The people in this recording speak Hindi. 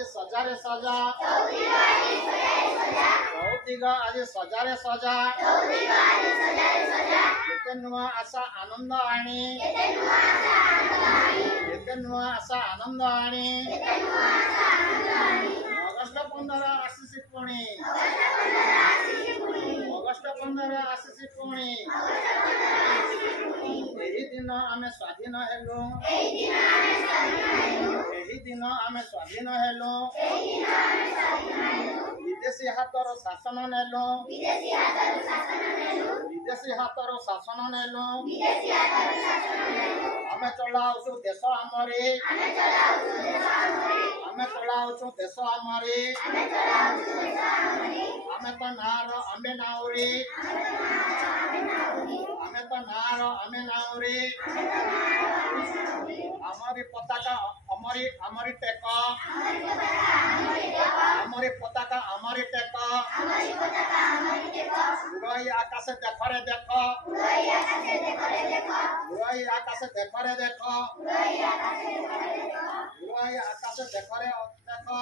आज सजा रे सजा चौथिग आज सजा रे सजा केते नुआ आशा आनंद आनी केते नुआ आशा आनंद आनी अगस्ट 15 आसीसी पुणी अगस्ट 15 आसीसी पुणी एही दिन आमे स्वाधीन हेलु एही दिन आमे स्वाधीन हेलु विदेशी हाथर शासन नेलु विदेशी हाथर शासन नेलु आमे चलाउछु देश हमरे आमे चलाउछु देश हमरे आमे तो नार आमे नाउरी आमे तो नार आमे नाउरी हमारी पताका हमारी टेका हमारी पताका हमारी टेका उड़ाई आकाश देखरे देखो उड़ाई आकाश देखरे देखो उड़ाई आकाश देखरे देखो